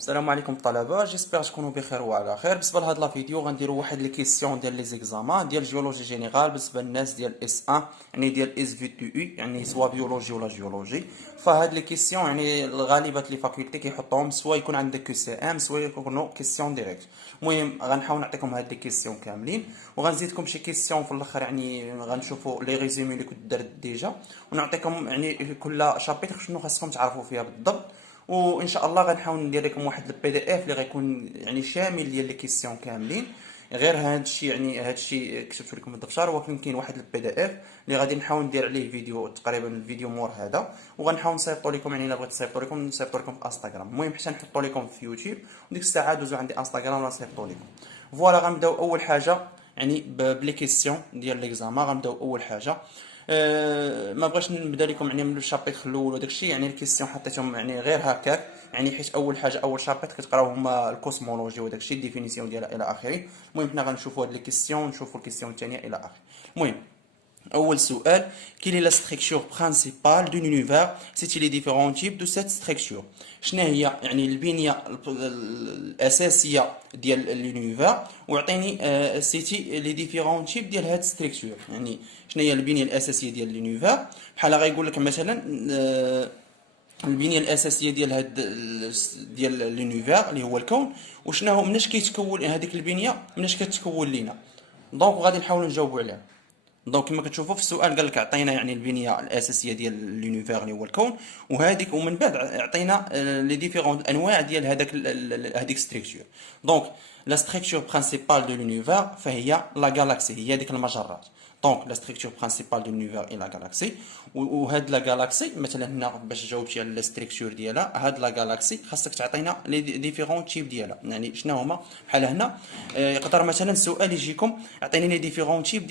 السلام عليكم الطلبه، جيسبر تكونوا بخير وعلى خير. بالنسبه لهاد لا فيديو غنديروا واحد لي كيسيون ديال لي زيكزامان ديال جيولوجي جينيرال بالنسبه للناس ديال اس 1، يعني ديال اس في تي يو، يعني سوا بيولوجي ولا جيولوجي. فهاد لي كيسيون يعني الغالبات لي فاكولتي كيحطوهم سوا يكون عندك كيو سي ام سوا يكونوا كيسيون ديريكت. المهم غنحاول نعطيكم هاد لي كيسيون كاملين وغنزيدكم شي كيسيون في الاخر، يعني غنشوفوا لي ريزومي اللي كنت درت ديجا، ونعطيكم يعني كل شابيتر شنو خاصكم تعرفوا فيها بالضبط. وان شاء الله غنحاول ندير لكم واحد البي دي اف اللي غيكون يعني شامل ديال لي كيسيون كاملين. غير هذا الشيء، يعني هذا الشيء كتبت لكم الدفتر، ولكن كاين واحد البي دي اف اللي غادي نحاول ندير عليه فيديو، تقريبا الفيديو مور هذا، وغنحاول نصيفطو لكم. يعني الا بغيت نصيفطو لكم في انستغرام، المهم حتى نحطو لكم في يوتيوب، وديك الساعه دوزو عندي انستغرام ولا نصيفطو لكم. فوالا غنبداو اول حاجه يعني بلي كيسيون ديال ليكزامان. غنبداو اول حاجه. ما بغاش نبدا لكم يعني من الشابيتر الاول وداك الشيء، يعني الكيسيون حطيتهم يعني غير هكاك، يعني حيت اول حاجه اول شابيتر كتقراو هما الكوسمولوجي وداك الشيء، الديفينيسيون ديالها الى اخره. المهم حنا غنشوفوا هاد لي كيسيون، نشوفوا الكيسيون الثانيه الى اخره. المهم أول سؤال: quelle est la structure principale d'un univers cite les différents types de cette structure. شنو هي يعني البنية الأساسية ديال اليونيفير، وعطيني سيتي لي ديفيرون تيب ديال هاد ستركتور. يعني شنو هي البنية الأساسية ديال اليونيفير، بحال غايقول لك مثلا البنيه الاساسيه ديال هاد ديال لونيفير اللي هو الكون، وشنو هو مناش كيتكون هذيك البنيه، مناش كتكون لينا. دونك غادي نحاولوا نجاوبوا عليها. دونك كما كتشوفوا في السؤال قال لك عطينا يعني البنيه الاساسيه ديال لونيفير اللي هو الكون، وهذيك ومن بعد عطينا لي ديفيرون انواع ديال هذيك ستركتور. دونك لا ستركتور برينسيبال دو لونيفير فهي لا غالاكسي، هي هذيك المجرات. دونك لا ستركتور برينسيبال دو لونيفير اي لا غالاكسي. وهاد لا غالاكسي مثلا هنا باش جاوبتي على الستركتور ديالها، هاد لا غالاكسي خاصك تعطينا لي ديفيرون تيب ديالها. يعني شنو هما بحال هنا يقدر مثلا سؤال يجيكم اعطيني لي ديفيرون تيب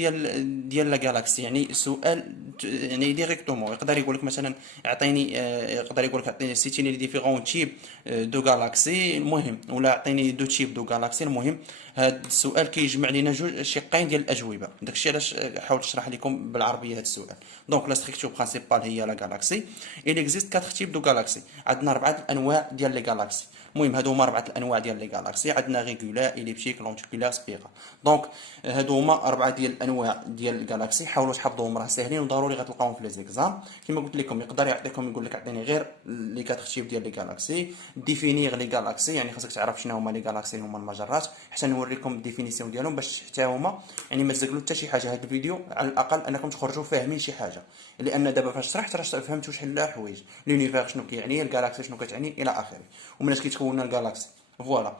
ديال لا غالاكسي، يعني سؤال يعني ديريكتومون يقدر يقول لك مثلا اعطيني يقدر يقول لك اعطيني سيتيني لي ديفيرون تيب دو غالاكسي، المهم ولا اعطيني دو تيب دو غالاكسي. المهم هذا السؤال كيجمع لنا جوج شقين ديال الاجوبه، داكشي علاش حاولت نشرح لكم بالعربيه هذا السؤال. دونك لا ستركتور برينسيبال هي لا غالاكسي. il existe 4 تيب دو غالاكسي، عندنا 4 انواع ديال لي غالاكسي. المهم هادو هما 4 الانواع ديال لي غالاكسي، عندنا ريغولار، اليبتيك، لونتيكولار، سبيرال. دونك هادو هما 4 ديال الانواع ديال الغالاكسي. حاولوا تحفظوهم، راه ساهلين وضروري غتلقاوهم في لي زيكزام. كما قلت لكم يقدر يعطيكم يقول لك اعطيني غير لي 4 تيب ديال لي غالاكسي، ديفينير لي غالاكسي، يعني خاصك تعرف شنو هما لي غالاكسي اللي هما المجرات، حتى نوريكم الديفينيسيون ديالهم باش حتى هما يعني ما تزقلوا حتى شي حاجه. هذا الفيديو على الاقل انكم تخرجوا فاهمين شي حاجه، لان دابا فاش شرحت راه فهمتوا شحال لا حوايج، لونيفير شنو كيعني، الغالاكسي شنو كتعني الى اخره، ومناش كيتكون الغالاكسي. فوالا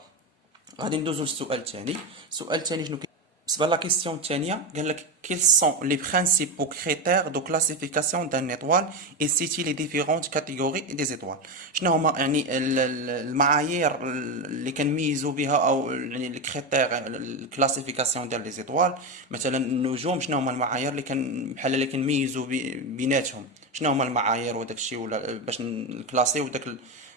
غادي ندوزو للسؤال الثاني. السؤال الثاني شنو بالنسبه لا كيسيون الثانيه قال لك quels sont les principaux critères de classification d'un étoile et cite les différentes catégories des étoiles. شنو هما يعني المعايير اللي كنميزوا بها، او يعني الكريتير الكلاسيفيكاسيون ديال لي زيتوال. مثلا النجوم شنو هما المعايير اللي بحال اللي كنميزوا بيناتهم، شنو هما المعايير وداك الشيء، ولا باش نكلاسيو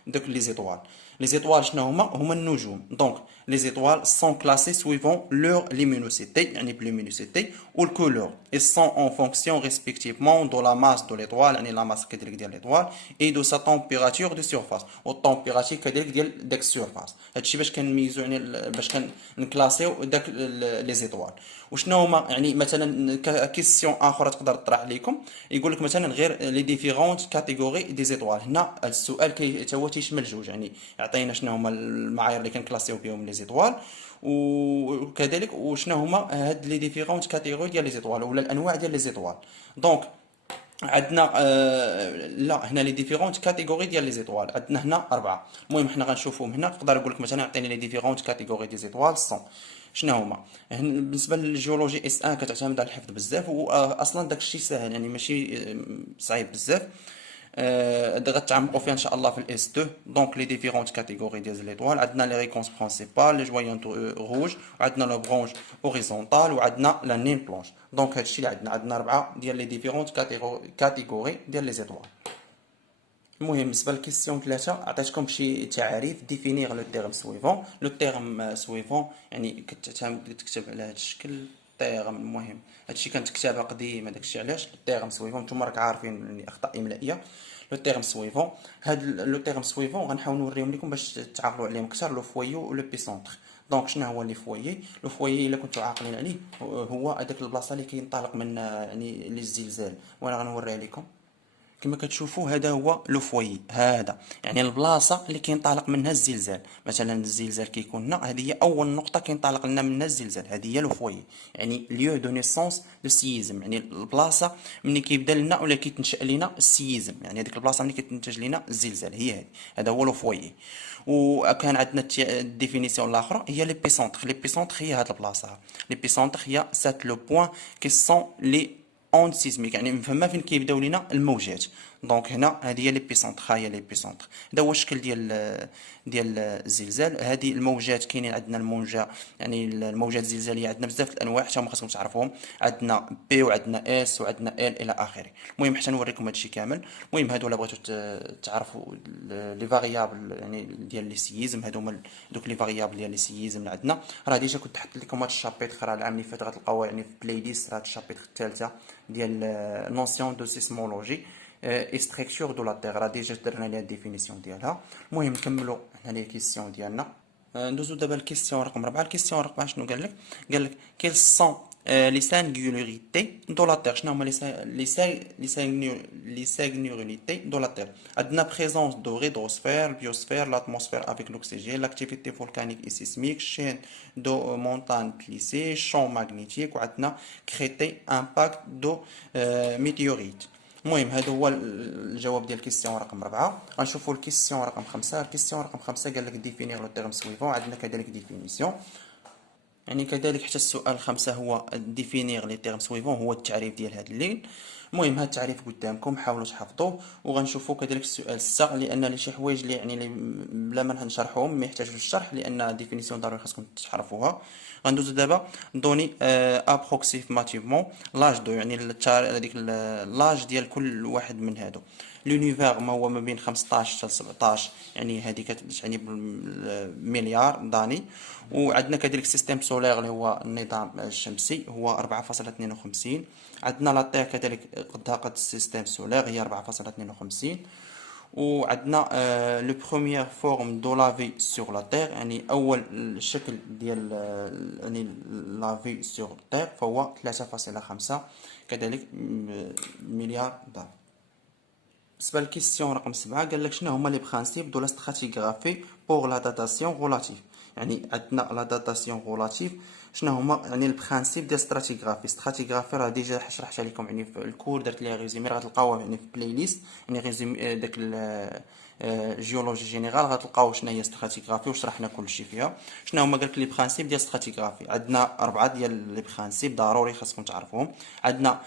داك لي زيتوال. Les étoiles شنو هما النجوم. دونك les étoiles sont classées suivant leur luminosité يعني بلومينوسيتي والكولور. ils sont en fonction respectivement de la masse de l'étoile يعني لا ماس كذلك ديال l'étoile et de sa température de surface والتمبيراتور كذلك ديال داك السيرفاس. هادشي باش كنميزو يعني باش كنكلاسيو داك لي زيتوال. وشنو هما يعني مثلا كيسيون اخرى تقدر تطرح لكم، يقول لك مثلا غير لي ديفيرونت كاتيجوري دي زيتوال. هنا السؤال حتى هو تيشمل جوج، يعني يعطينا شنو هما المعايير اللي كنكلاسيو بهم لي زيتوال، وكذلك وشنو هما هاد لي ديفيرونت كاتيجوري ديال لي زيتوال ولا الانواع ديال لي زيتوال. دونك عندنا لا هنا لي ديفيرونت كاتيجوري ديال لي زيتوال عندنا هنا 4. المهم حنا غنشوفوهم هنا. نقدر نقول لك مثلا عطيني لي ديفيرونت كاتيجوري دي زيتوال سون شنو هما. بالنسبه للجيولوجي اس 1 كتعتمد على الحفظ بزاف، واصلا داك الشيء ساهل يعني ماشي صعيب بزاف. غتعمقوا فيها ان شاء الله في الاس 2. دونك لي ديفيرونت كاتيجوري ديال ليطوال عندنا لي ريكونس برينسيبال لي جويون روج، وعندنا لو برونج اوريزونتال، وعندنا لا نين بلونج. دونك هادشي اللي عندنا 4 ديال لي ديفيرونت كاتيجوري ديال لي زيتوال. المهم بالنسبه للكيسيون 3 عطيتكم شي تعاريف. ديفينير لو تيرم سويفون. لو تيرم سويفون يعني كتكتب على هذا الشكل تيرم. المهم هادشي كانت كتابه قديمه، داكشي علاش التيرم سويفون نتوما راك عارفين يعني اخطاء املائيه. لو تيرم سويفون. هاد لو تيرم سويفون غنحاول نوريهم لكم باش تعقلوا عليهم اكثر. لو فويي و لو بيسونتر. دونك شنو هو لي فويي؟ لو فويي الا كنتو عاقلين عليه هو هذاك البلاصه اللي كينطلق من يعني الزلزال، وانا غنوريها لكم. كما كتشوفوا هذا هو لو فويي، هذا يعني البلاصه اللي كينطلق منها الزلزال. مثلا الزلزال كيكون هنا، هذه هي اول نقطه كينطلق لنا منها الزلزال، هذه هي لو فويي. يعني ليو دو نيسونس دو سيزم، يعني البلاصه ملي كيبدا لنا ولا كيتنشا لنا السيزم، يعني هذيك البلاصه ملي كيتنتج لنا الزلزال هي هذه. هذا هو لو فويي. وكان عندنا الديفينيسيون الاخرى هي ليبيسونتر. ليبيسونتر هي هذه البلاصه. ليبيسونتر هي سات لو بوين كي سون لي اون سيزميك، يعني فما فين كيبداو لينا الموجات. دونك هنا هذه هي ليبيسونتر، ها هي ليبيسونتر. هذا هو الشكل ديال الزلزال. هذه الموجات كاينين عندنا الموجه، يعني الموجات الزلزاليه عندنا بزاف الانواع حتى هما خاصكم تعرفوهم. عندنا بي وعندنا اس وعندنا ال الى اخره. المهم حتى نوريكم هادشي كامل. المهم هادو الا بغيتو تعرفوا لي فاريابل يعني ديال لي سيزم، هادو هما دوك لي فاريابل ديال لي سيزم اللي عندنا. راه ديجا كنت حطيت لكم هاد الشابيتر راه العام اللي فات، غتلقاوه يعني في بلاي ليست. هاد الشابيتر الثالثه ديال نونسيون دو سيسمولوجي اي ستركتور دو لا تيغ، راه ديجا درنا ليها الديفينيسيون ديالها. المهم نكملوا هنا لي كيسيون ديالنا. ندوزو دابا الكيسيون رقم 4. الكيسيون رقم 4 شنو قال لك؟ قال لك كيل سون لي سانغولاريتي دو لا تيغ. شنو هما لي سانغولاريتي دو لا تيغ؟ عندنا بريزونس دو ريدروسفير، بيوسفير، لاتموسفير افيك لوكسيجين، لاكتيفيتي فولكانيك اي سيسميك، شين دو مونتان بليسي، شون ماغنيتيك، وعندنا كريتي امباكت دو ميتيوريت. المهم هذا هو الجواب ديال الكيسيون رقم 4. غنشوفوا الكيسيون رقم 5. الكيسيون رقم 5 قال لك ديفينير لو تيرم سويفون. عندنا كذلك ديفينيسيون، يعني كذلك حتى السؤال 5 هو ديفينير لي تيرم سويفون، هو التعريف ديال هاد اللين. المهم هاد التعريف قدامكم، حاولوا تحفظوه. وغنشوفوا كذلك السؤال 6، لان لي شي حوايج اللي يعني بلا ما نشرحهم ما يحتاجوش الشرح، لان ديفينيسيون ضروري خاصكم تعرفوها. غندوزو دابا دوني ابروكسيماتيفمون لاج دو، يعني هذيك لاج ديال كل واحد من هادو. لونيفير ما هو ما بين 15 حتى 17، يعني هذه كتعني بالمليار داني. وعندنا كذلك سيستيم سولير اللي هو النظام الشمسي هو 4.52. عندنا لا تير كذلك قدها قد السيستيم سولير هي 4.52. وعندنا لو بروميير فورم دو لا في سور لا تير، يعني اول شكل ديال يعني لا في سور تير فهو 3.5 كذلك مليار دار. بالنسبه للكيستيون رقم 7 قال لك شنو هما لي برانسيب دو لا ستراتيغرافي بور لا داتاسيون غولاتيف. يعني عندنا لا داتاسيون غولاتيف شنو هما يعني البرانسيب ديال ستراتيغرافي. ستراتيغرافي راه ديجا شرحتها لكم يعني في الكور، درت ليها ريزومي، راه غتلقاوها يعني في بلاي ليست، يعني ريزومي داك جيولوجي جينيرال غتلقاو شنو هي ستراتيغرافي وشرحنا كلشي فيها. شنو هما قال لك لي برانسيب ديال ستراتيغرافي؟ عندنا 4 ديال لي برانسيب ضروري خاصكم تعرفوهم. عندنا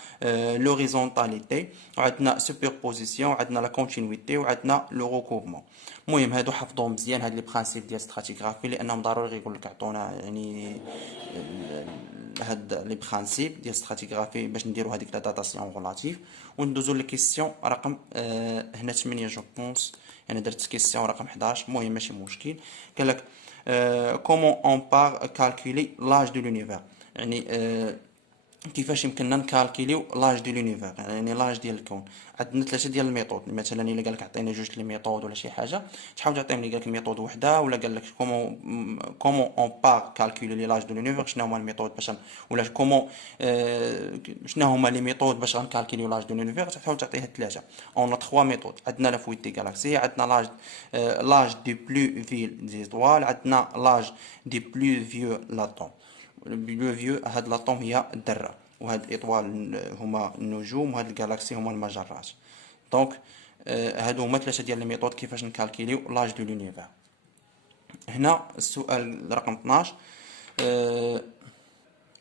لوريزونتاليتي، وعندنا سوبربوزيسيون، وعندنا لا كونتينيتي، وعندنا لو ريكوفمون. المهم هادو حفظوهم مزيان، هاد لي برانسيب ديال ستراتيغرافي، لانهم ضروري يقول لك عطونا يعني هاد لي برانسيب ديال ستراتيغرافي باش نديرو هذيك لا داتاسيون غولاتيف. وندوزو لكيسيون رقم هنا 8 جو بونس، يعني درت كيسيون رقم 11. المهم ماشي مشكل. قال لك كومون اون بار كالكولي لاج دو لونيفير، يعني كيفاش يمكننا نكالكيليو لاج دو لونيفير، يعني لاج ديال الكون. عندنا 3 ديال الميثود. مثلا الا قال لك عطينا جوج لي ميثود ولا شي حاجه، تحاول تعطيهم لي قال لك ميثود وحده، ولا قال لك كومون اون بار كالكولي لي لاج دو لونيفير، شنو هما الميثود باش ولا كومون شنو هما لي ميثود باش غنكالكيليو لاج دو لونيفير. تحاول تعطيها 3. اون 3 ميثود. عندنا لا فويت دي غالاكسي، عندنا لاج دي بلو فيل زيتوال، عندنا لاج دي بلو فيو لاتوم. بلو فيو هاد لاطوم هي الذره، وهاد الاطوال هما النجوم، وهاد الجالاكسي هما المجرات. دونك هادو هما 3 ديال لي ميثود كيفاش نكالكيليو لاج دو لونيفير. هنا السؤال رقم 12.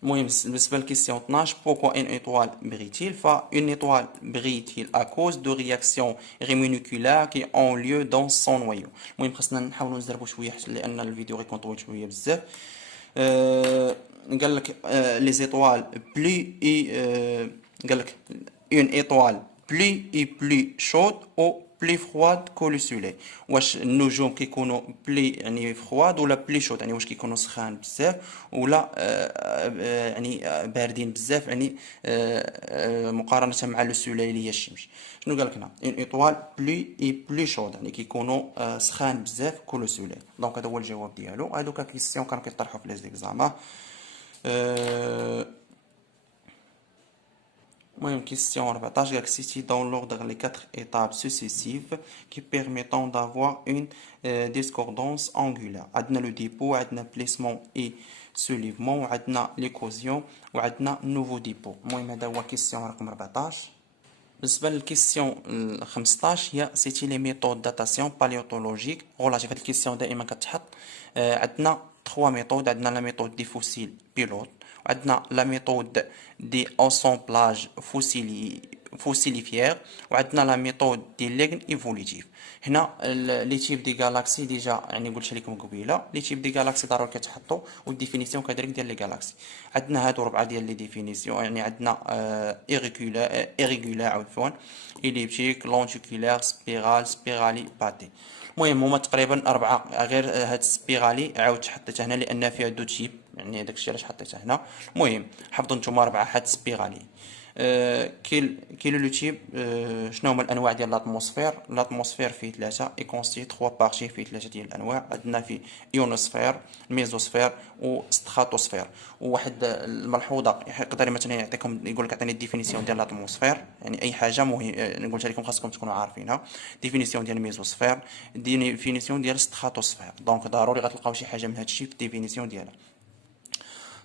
المهم بالنسبه للكيسيون 12، pourquoi une étoile brille-t-il؟ une étoile brille-t-il à cause de réactions rémoléculaires qui ont lieu dans son noyau. المهم خاصنا نحاولوا نزربوا شويه لان الفيديو غيكون طويل شويه بزاف. قال لك لي زيطوال بلي اي قال لك اون ايطوال بلي اي بلي شود او بلي فرواد كو لو سولي. واش النجوم كيكونوا بلي يعني فرواد ولا بلي شوت، يعني واش كيكونوا سخان بزاف ولا يعني باردين بزاف، يعني مقارنة مع لو سولي اللي هي الشمس. شنو قالك هنا؟ اون ايطوال بلي اي بلي شود، يعني كيكونوا سخان بزاف كو لو سولي. دونك هذا هو الجواب ديالو. هادو كيسيون كانوا كيطرحوا في لي زيكزامان. المهم question 14 قالك cite dans l'ordre les quatre étapes successives qui permettent d'avoir une discordance angulaire. عندنا le dépôt، عندنا placement et soulèvement، وعندنا l'équation، وعندنا nouveau dépôt. المهم هذا هو question رقم 14. بالنسبه للكيسيون 15 هي سيتي لي ميثود داتاسيون باليوتولوجيك غولاجي. في هاد الكيسيون دائما كتحط عندنا 3 ميثود. عندنا لا ميثود دي فوسيل بيلوت، وعندنا لا ميثود دي اسامبلاج فوسيليفيير، وعندنا لا ميثود دي ليغن ايفوليتيف. هنا لي تيب دي غالاكسي ديجا يعني قلت لكم قبيله، لي تيب دي غالاكسي ضروري كتحطوا، والديفينيسيون كذلك ديال لي غالاكسي. عندنا هادو 4 ديال لي ديفينيسيون، يعني عندنا ايريغولار عفوا، اليبتيك، لونتيكولار، سبيرال، سبيرالي، باتي. المهم هما تقريبا 4. غير هاد السبيرالي عاود حطيتها هنا لان فيها دو تيب، يعني داكشي علاش حطيتها هنا. المهم حفظوا نتوما 4 هاد سبيرالي. كاين لو تيب. شنو هما الانواع ديال الاتموسفير فيه 3 اي كونستي 3 بارتي، فيه 3 ديال الانواع. عندنا فيه ايونوسفير، ميزوسفير، وستراتوسفير. وواحد الملحوظه يقدر مثلا يعطيكم يقول لك عطيني الديفينيسيون ديال الاتموسفير، يعني اي حاجه مهم قلت لكم خاصكم تكونوا عارفينها. ديفينيسيون ديال الميزوسفير، ديفينيسيون ديال الستراتوسفير. دونك ضروري غتلقاو شي حاجه من هادشي في الديفينيسيون ديالها.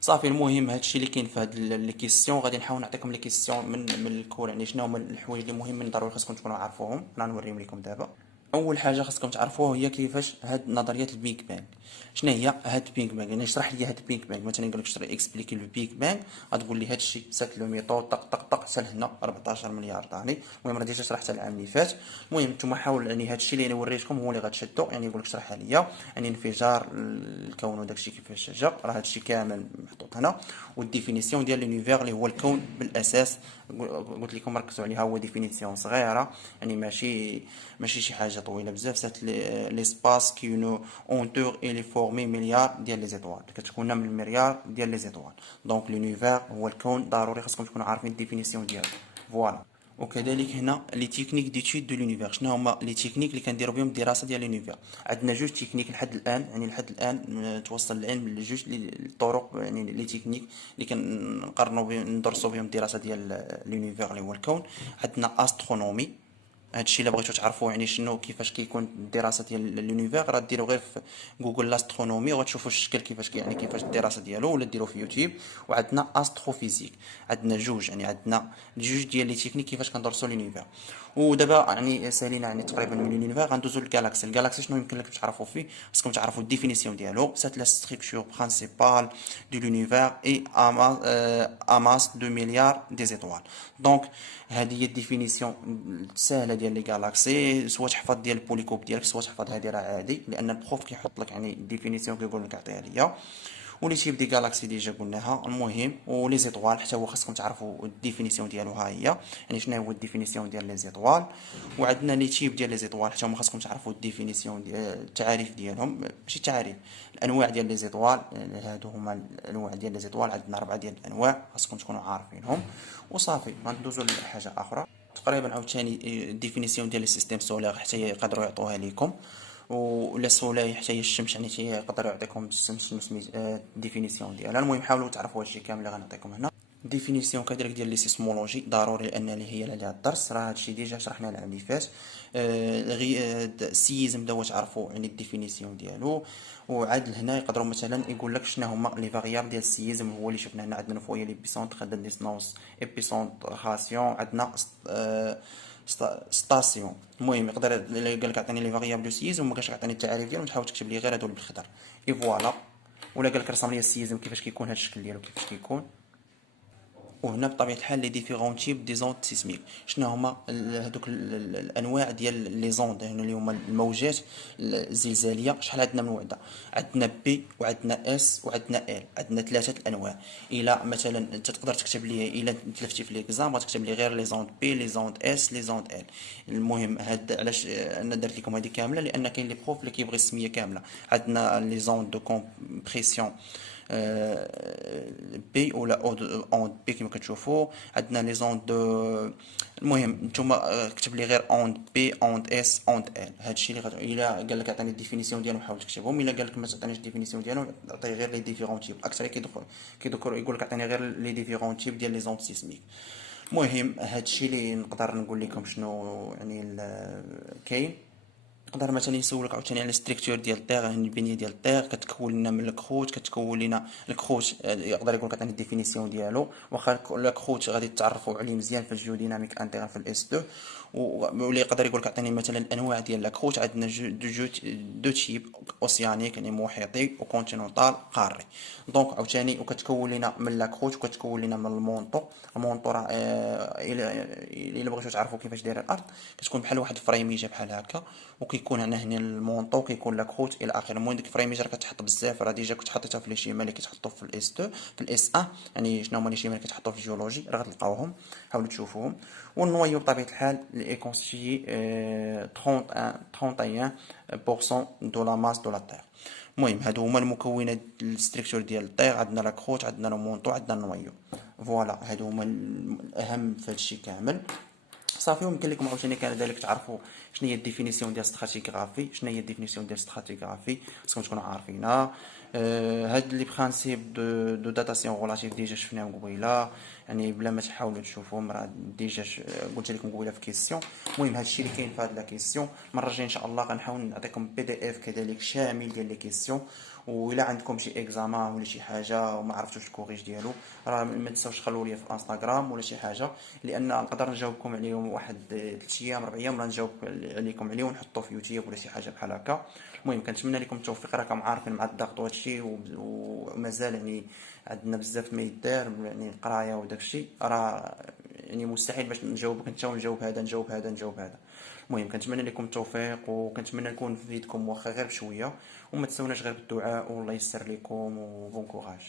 صافي. المهم هادشي اللي كاين في هاد لي كيسيون. غادي نحاول نعطيكم لي كيسيون من الكور، يعني شنو هما الحوايج اللي مهمين ضروري خاصكم تكونوا عارفوهم. انا نوريهم لكم دابا. اول حاجه خاصكم تعرفوها هي كيفاش هاد نظريه البيغ بانغ. شنو هي هاد البيغ بانغ؟ يعني اشرح لي هاد البيغ بانغ. مثلا يقول لك اشرح اكسبليكي لو بيغ بانغ، غتقول لي هادشي سات لو ميثود طق طق طق حتى لهنا 14 مليار ثاني. المهم راه ديجا شرحتها العام اللي فات. المهم نتوما حاول يعني هادشي اللي انا وريتكم هو اللي غتشدو، يعني يقول لك اشرحها ليا، يعني انفجار الكون وداكشي كيفاش جا، راه هادشي كامل محطوط هنا. والديفينيسيون ديال لونيفير اللي هو الكون بالاساس قلت لكم ركزوا عليها، هو ديفينيسيون صغيره، يعني ماشي شي حاجه طويله بزاف. سات ليسباس كي نو اونتور اي لي فورمي مليار ديال لي زيتوال، كتكون من المليار ديال لي زيتوال. دونك لونيفير هو الكون، ضروري خاصكم تكونوا عارفين الديفينيسيون ديالو. فوالا. وكذلك هنا لي تكنيك ديتود دو لونيفير. شنو هما لي تكنيك اللي كنديروا بهم الدراسه ديال لونيفير؟ عندنا جوج تكنيك لحد الان، يعني لحد الان توصل العلم لجوج الطرق، يعني لي تكنيك اللي كنقارنوا بهم ندرسوا بهم الدراسه ديال لونيفير اللي هو الكون. عندنا استرونومي. هادشي الا بغيتو تعرفوا يعني شنو كيفاش كيكون الدراسه ديال لونيفير، راه ديروا غير في جوجل لاسترونومي وغتشوفوا الشكل كيفاش يعني كيفاش الدراسه ديالو، ولا ديروا في يوتيوب. وعندنا استروفيزيك. عندنا جوج، يعني عندنا جوج ديال لي تكنيك كيفاش كندرسوا لونيفير. ودابا يعني سالينا يعني تقريبا من لونيفير غندوزو للجالاكسي. الجالاكسي شنو يمكن لكم تعرفوا فيه؟ خاصكم تعرفوا الديفينيسيون ديالو. سات لا ستركتور برينسيبال دو لونيفير اي اماس دو مليار دي زيتوال. دونك هذه هي الديفينيسيون سهله ديال لي جالاكسي. سوا تحفظ ديال البوليكوب ديالك سوا تحفظ هذه راه عادي، لان البروف كيحط لك يعني الديفينيسيون كيقول لك عطيها ليا. ولي تيب دي جالاكسي ديجا قلناها. المهم ولي زيطوال حتى هو خاصكم تعرفوا الديفينيسيون ديالو، ها هي يعني شنو هو الديفينيسيون ديال لي زيطوال. وعندنا لي تيب ديال لي زيطوال حتى هما خاصكم تعرفوا الديفينيسيون ديال التعاريف ديالهم، ماشي التعاريف، الانواع ديال لي زيطوال. هادو هما الانواع ديال لي زيطوال. عندنا 4 ديال الانواع خاصكم تكونوا عارفينهم. وصافي غندوزو لحاجه اخرى. تقريبا عاوتاني الديفينيسيون ديال السيستيم سولار حتى هي يقدروا يعطوها لكم. ولا سولاي حتى هي الشمس، يعني حتى هي يقدروا يعطيكم الشمس الديفينيسيون ديالها. المهم حاولوا تعرفوا هادشي كامل اللي غنعطيكم هنا. ديفينيسيون كذلك ديال لي سيسمولوجي ضروري، لان اللي هي لها الدرس، راه هادشي ديجا شرحنا العام اللي فات. السيزم دوا تعرفوا يعني الديفينيسيون ديالو. وعاد لهنا يقدروا مثلا يقول لك شنو هما لي فاريابل ديال السيزم، هو اللي شفنا هنا. عندنا فويا لي بيسونتر، عندنا ديسنونس ايبيسونتراسيون، عندنا ستاسيون. المهم يقدر قال لك عطيني لي فاريابل دو سيزم وما كانش عطيني التعاريف ديالهم، تحاول تكتب لي غير هادو بالخضر. اي فوالا. ولا قال لك رسم لي السيزم كيفاش كيكون هاد الشكل ديالو كيفاش كيكون. وهنا بطبيعه الحال لي ديفيرون تيب دي زوند سيسميك. شنو هما هذوك الانواع ديال لي زوند يعني اللي هما الموجات الزلزاليه؟ شحال عندنا من وحده؟ عندنا بي وعندنا اس وعندنا ال، عندنا ثلاثه الانواع. الا مثلا انت تقدر تكتب لي، الا تلفتي في ليكزام غتكتب لي غير لي زوند بي، لي زوند اس، لي زوند ال. المهم هاد علاش انا درت لكم هذه كامله، لان كاين لي بروف اللي كيبغي السميه كامله. عندنا لي زوند دو كومبريسيون بي ولا اون بي كما كتشوفوا. عندنا لي زوند دو، المهم نتوما كتب لي غير اون بي، اون اس، اون ال. هادشي اللي الا قال لك عطيني الديفينيسيون ديالهم حاول تكتبهم، الا قال لك ما تعطينيش الديفينيسيون ديالهم عطيه غير لي ديفيرون تيب. اكثر كيذكر يقول لك عطيني غير لي ديفيرون تيب ديال لي زوند سيسميك. المهم هادشي اللي نقدر نقول لكم شنو يعني كاين. نقدر مثلا يسولك عاوتاني على ستركتور ديال الطيغ، يعني البنيه ديال الطيغ كتكون لنا من الكروت، كتكون لنا الكروت يقدر يقول لك عطيني الديفينيسيون ديالو. واخا الكروت غادي تعرفوا عليه مزيان في الجيوديناميك انتيغرال في الاس 2. ولا يقدر يقول لك عطيني مثلا الانواع ديال الكروت. عندنا دو تيب، اوسيانيك يعني محيطي، وكونتينونتال قاري. دونك عاوتاني وكتكون لنا من لاكروت وكتكون لنا من المونطو. المونطو راه الا بغيتو تعرفوا كيفاش دايره الارض كتكون بحال واحد الفريميجه بحال هكا، وكيكون هنا المونطو، كيكون لاكروت الى اخره. المهم ديك الفريميجه راه كتحط بزاف، راه ديجا كنت حطيتها في لي شيما اللي كيتحطوا في الاس 2 في الاس 1. يعني شنو هما لي شيما اللي كيتحطوا في الجيولوجي راه غتلقاوهم، حاولوا تشوفوهم. والنويو بطبيعه الحال اي كونستيتي 31% دو لا ماس دو لا تير. المهم هادو هما المكونات الستركتور ديال الطير. عندنا لاكروت، عندنا لو مونطو، عندنا النويو. فوالا هادو هما الاهم في هادشي كامل. صافي. ويمكن لكم عاوتاني كذلك تعرفوا شنو هي الديفينيسيون ديال ستراتيغرافي. شنو هي الديفينيسيون ديال ستراتيغرافي خصكم تكونوا عارفينها. هاد لي برينسيپ دو داتاسيون ريلاتيف ديجا شفناهم قبيله، يعني بلا ما تحاولوا تشوفوهم راه ديجا قلت لكم قبيله في كيسيون. المهم هادشي اللي كاين في هاد لا كيسيون. المره الجايه ان شاء الله غنحاول نعطيكم بي دي اف كذلك شامل ديال لي كيسيون. وإلا عندكم شي اكزامان ولا شي حاجه وما عرفتوش الكوريج ديالو راه ما تنساوش تخلوا لي في انستغرام ولا شي حاجه، لان نقدر نجاوبكم عليهم واحد 3 ايام 4 ايام ولا نجاوب عليكم عليه ونحطوه في يوتيوب ولا شي حاجه بحال هكا. المهم كنتمنى لكم التوفيق. راكم عارفين مع الضغط وهادشي ومازال يعني عندنا بزاف ما يدار، يعني القرايه وداكشي راه يعني مستحيل باش نجاوبك انت ونجاوب هذا نجاوب هذا نجاوب هذا. المهم كنتمنى لكم التوفيق، وكنتمنى نكون في يدكم واخا غير بشويه. وما تنسوناش غير بالدعاء، والله يسر لكم، وبون كوراج.